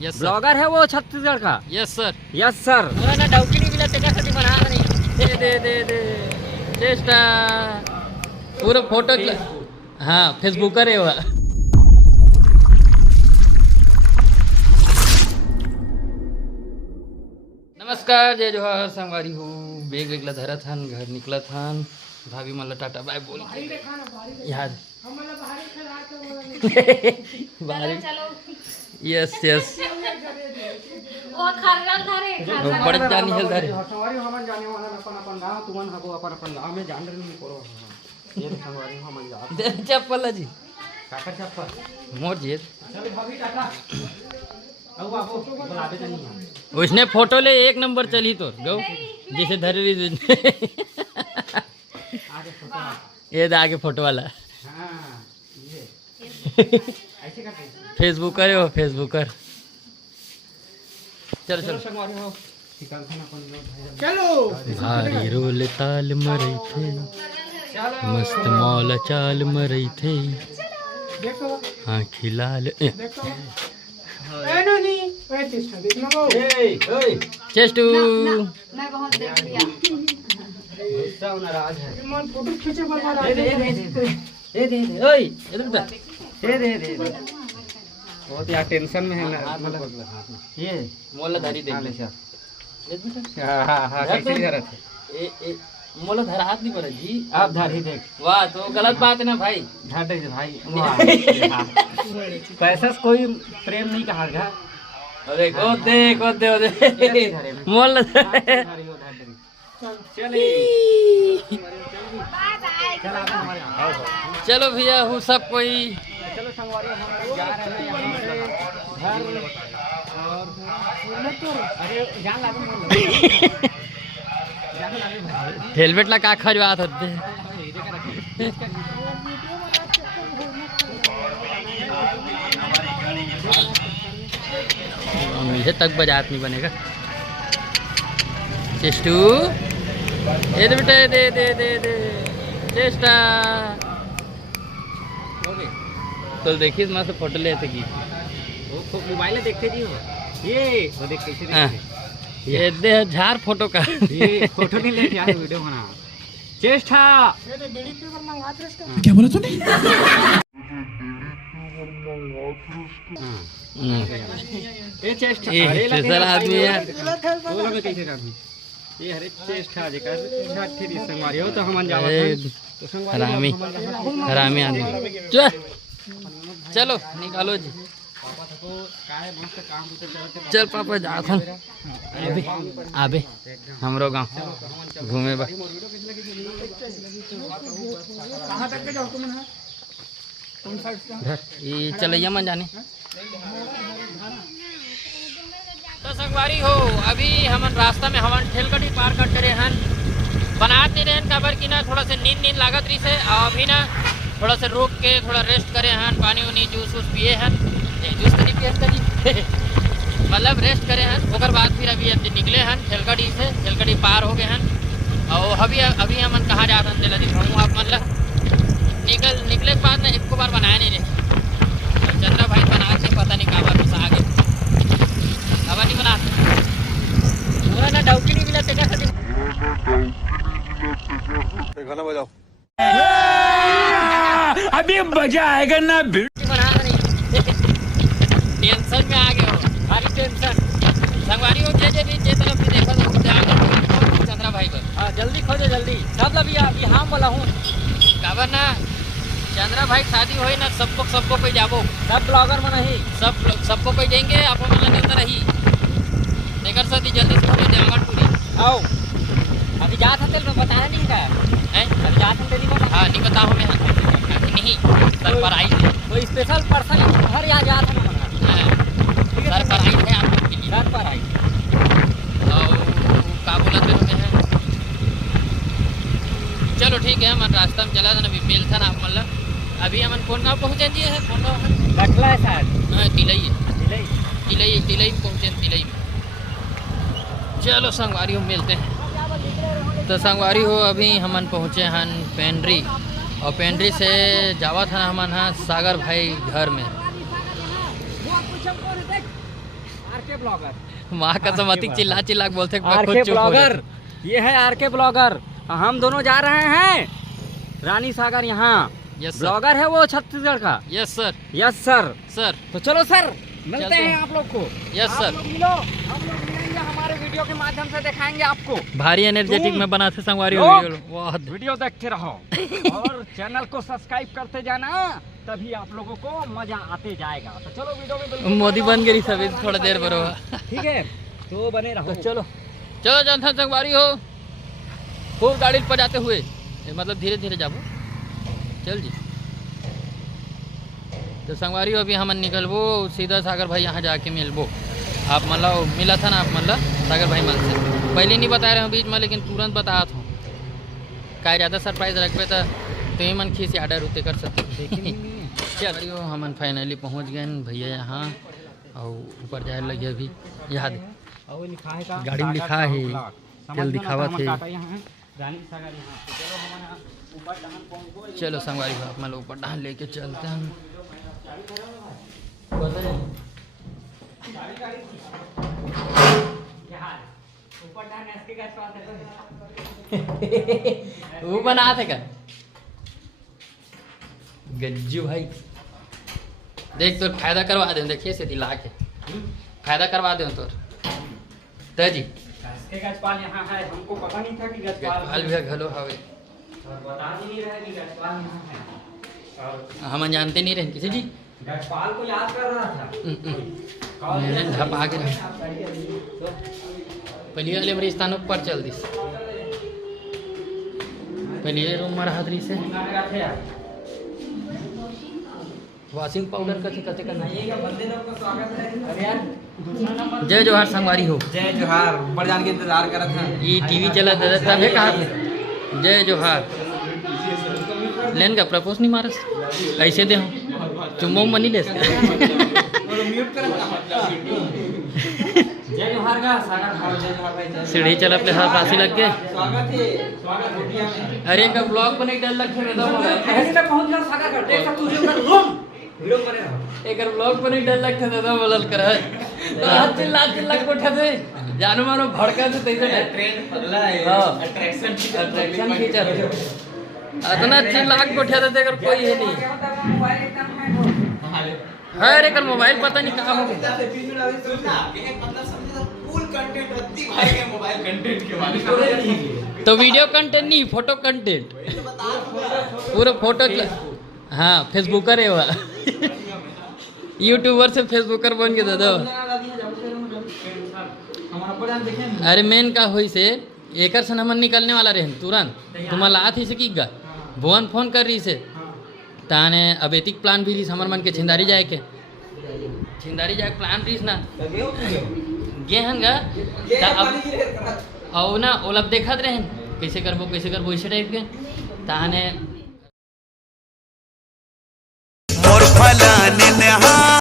Yes blogger है वो छत्तीसगढ़ का। Yes sir. Yes sir. ना डाउकी विला त्याच्यासाठी पण हा नाही. दे चेष्टा पूरा फोटो हाँ फेसबुकर है वह. नमस्कार जय जोहार संगवारी हो. बेग वेगला धरा था घर निकला था. भाभी मला टाटा बाय बोल यार बाहरी. यस यस ओ खरगल धारे बड़ जानी है धरे. संगवारी हमन जाने वाला अपन अपन गांव तुमन हबो अपन अपन गांव में जान नहीं करो. ये संगवारी हमन जा दे चप्पल जी काकर चप्पल मोर जी. चल भाभी टाटा. अब आपको बुलावे तो नहीं. उसने फोटो ले एक नंबर चली तो गौ जैसे धरे रही. आगे फोटो. ये आगे फोटो वाला. हाँ ये ऐसे करते. फेसबुकर है वो फेसबुकर. चलो चलो संगवारी हो ठिकान खाना अपन चलो. भारी रोल ताल मरई थे मस्त मौल चाल मरई थे देखो हाँ खिलाल देखो. ए नोनी ए टिस्टा देखना को. ए चेस्टू मैं बहुत देख लिया. गुस्सा नाराज है. मन फोटो खींचे बनवा दे दे ओए इधर उधर दे बहुत यार टेंशन में है ना. ये मोला धारी दे हां ले हां कैसे जा रहा था. ए मोला धरा हाथ नहीं पड़ा जी. आप धर ही देख. वाह तो गलत बात है ना भाई. धर दे भाई. वाह पैसा से कोई प्रेम नहीं कहा गया. अरे को दे मोला चलो भैया हूँ सब कोई. चलो संगवारी हम जा रहे हैं यहाँ से घर और अरे जान लागू हेलमेट ला का खजवात होते. मुझे तक बजात नहीं बनेगा. चेस्टू ये दे बेटा दे चेस्टा. तो देखिए माँ से फोटो लेते की वो मोबाइल में देखते जी हो. ये वो देख कैसे देखते. ये दे झार फोटो का. ये फोटो नहीं ले यार वीडियो बना. चेष्टा क्या बोला तूने? ये चेष्टा ये अरे स्पेशल आदमी यार. बोला मैं कैसे आदमी. ये हरे चेष्टा जे का छठी दी संगवारी हो तो हमन जावत ए, हैं. तो संगवारी हरामी आदमी. चलो निकालो जी. चल पापा जात हन आबे हमरो गाँव घूमे बा. कहां तक के जाओ तुम है. कौन साइड से ये चलैया मन जाने. तो संगवारी हो अभी हम रास्ता में हवन ठेलगढ़ी पार करते रहे हन. बनात नहीं रहे काबर की ना थोड़ा से नींद लागत रही से. अभी ना थोड़ा से रुक के थोड़ा रेस्ट करे हन. पानी उनी जूस वूस पिए हन. जूस तो नहीं पिए मतलब रेस्ट करे हन. ओकर बाद फिर अभी निकले हन ठेलगढ़ी से. ठेलगढ़ी पार हो गए हन और अभी हम कहाँ जाते हैं तेला दिखाऊँ आप मतलब. निकले के बाद ना एक को बार बनाया नहीं रहे. चंद्रा भाई बना के पता नहीं कहाँ बार आगे अब नहीं बना ना डाउकी विला त्याच्यासाठी गाना बजाओ. अभी मजा आएगा ना. बना नहीं. टेंशन में आ गए हो. भारी टेंशन. संगवारी हो जे तरफ भी देखा तो चंद्रा भाई को. हां जल्दी खोजो जल्दी. सब लभी अभी हम बोला हूं काबर ना चंद्रा भाई शादी होई ना सबको पे जाबो. सब ब्लॉगर में नहीं सबको पे जाएंगे आप मतलब नहीं उतर रही लेकर साथी जल्दी से मुझे जामगढ़ पूरी आओ. अभी जात हते मैं बताया नहीं का हैं. अभी जात हते नहीं बता. हाँ नहीं बताओ मैं अभी नहीं सर पर आई है. कोई स्पेशल पर्सन घर यहाँ जात है ना. सर पर आई है आप लोग के लिए. घर पर आई. और का बोला थे में है. चलो ठीक है हम रास्ता में चला था अभी मेल था ना आप मतलब अभी हम कौन गाँव पहुँचे दिए है. कौन गाँव लटला है शायद. हाँ तिलई है. दिल्ली तिलई में पहुँचे तिलई में. चलो संगवारी हो मिलते हैं. तो संगवारी हो अभी हमन पहुँचे हन पेंड्री और पेंड्री से जावा था हमन हाँ सागर भाई घर में. के ब्लॉगर, माँ कसम अतिक चिल्ला चिल्ला के बोलते हैं, मैं आर खुद के चुप हो ब्लॉगर, जाता ये है आर के ब्लॉगर। हम दोनों जा रहे हैं रानी सागर यहाँ। Yes, sir. ब्लॉगर है वो छत्तीसगढ़ का। हूँ। Yes sir, yes sir. Sir तो चलो सर, मिलते चलते हैं हैं। आप लोग को। Yes, आप sir. लोग मिलो, हम लोग मिलेंगे, हमारे वीडियो के माध्यम से दिखाएंगे आपको। भारी एनर्जेटिक तुम में बनाते संगवारी लोग वीडियो बहुत। वीडियो देखते रहो और चैनल को सब्सक्राइब करते जाना, तभी आप लोगों को मजा आते जाएगा। तो चलो वीडियो में बिल्कुल मोदी बने बन रहो। गई सभी थोड़ा देर पर होगा। ठीक है, तो बने रहो। चलो चलो जनता संगवारी हो, खूब गाड़ी पर जाते हुए, मतलब धीरे धीरे जाबो, चल जी। तो संगवारी हो अभी हम निकलबो सीधा सागर भाई यहाँ जाके मिलबो। आप मतलब मिला था ना, आप मतलब सागर भाई मन से पहले नहीं बता रहे हो बीच में, लेकिन तुरंत बताया था का ज़्यादा सरप्राइज रखबे तो ही मन खींच आर्डर उते कर सकते। चलिए हम फाइनली पहुँच गए भैया यहाँ, और ऊपर जाए लगे अभी याद और लिखा है का गाड़ी में लिखा है, चल दिखावा थे। रानी सागर यहाँ। तो चलो हमारा ऊपर डहान पहुँच गए। चलो संगवारी भाई मतलब ऊपर डाल लेके चलते हैं। ऊपर डहान ऐसे का स्वाद है। वो बना थे का गज्जू भाई, देख तो फायदा करवा दे, देखिए से दिला के फायदा करवा दे तो जी। इसके गजपाल यहाँ है, हमको पता नहीं था कि गजपाल हाल भी घलो हवे, और बता ही नहीं रहा कि गजपाल यहाँ है। और हम जानते नहीं रहे किसी जी। गजपाल को याद कर रहा था। मेरे झपा के पहले वाले मेरे स्थानों पर चल दिस, पहले रूम में रहा से वॉशिंग पाउडर कथे कथे करना। बंदे लोग का स्वागत है। अरे यार, जय जोहार संगवारी हो। जय जोहार। ऊपर जान के इंतजार कर रहा था। ये टीवी चला था तभी कहा थे जय जोहार। लेन का प्रपोज नहीं मारस ऐसे दे हम चुम्बो मनी ले म्यूट कर। जय जोहार का सागर भाई, जय जोहार भाई। सीढ़ी चल अपने हाथ राशि लग के। स्वागत है, स्वागत इंडिया में। अरे का ब्लॉग बने डर लग के ऐसे तक पहुंच गया सागर का। देख सकते हो उधर रूम वीडियो करे रहो। एक ब्लॉग बने डर लग के दादा बोलल कर तो चिल्ला चिल्ला के उठा दे जानो मानो भड़का दे तैसे ट्रेंड फल्ला है, अट्रैक्शन खींचा दे इतना चिल्ला के उठा दे अगर कोई है नहीं है। अरे कल मोबाइल पता नहीं कहाँ हो गया। तो वीडियो कंटेंट नहीं, फोटो कंटेंट पूरा फोटो। हाँ फेसबुकर है वह यूट्यूबर से फेसबुकर बन के दादा। अरे मेन का होई से एकर से नमन निकलने वाला रहे तुरंत तुम्हारा लात ही से की गा भुवन फोन कर रही से ताने अब एतिक प्लान भी रही हमर मन के छिंदारी जाए के प्लान रही ना गेहन गा अब और ना ओलब देखत रहे कैसे करबो इसे टाइप के ताने मोर फलाने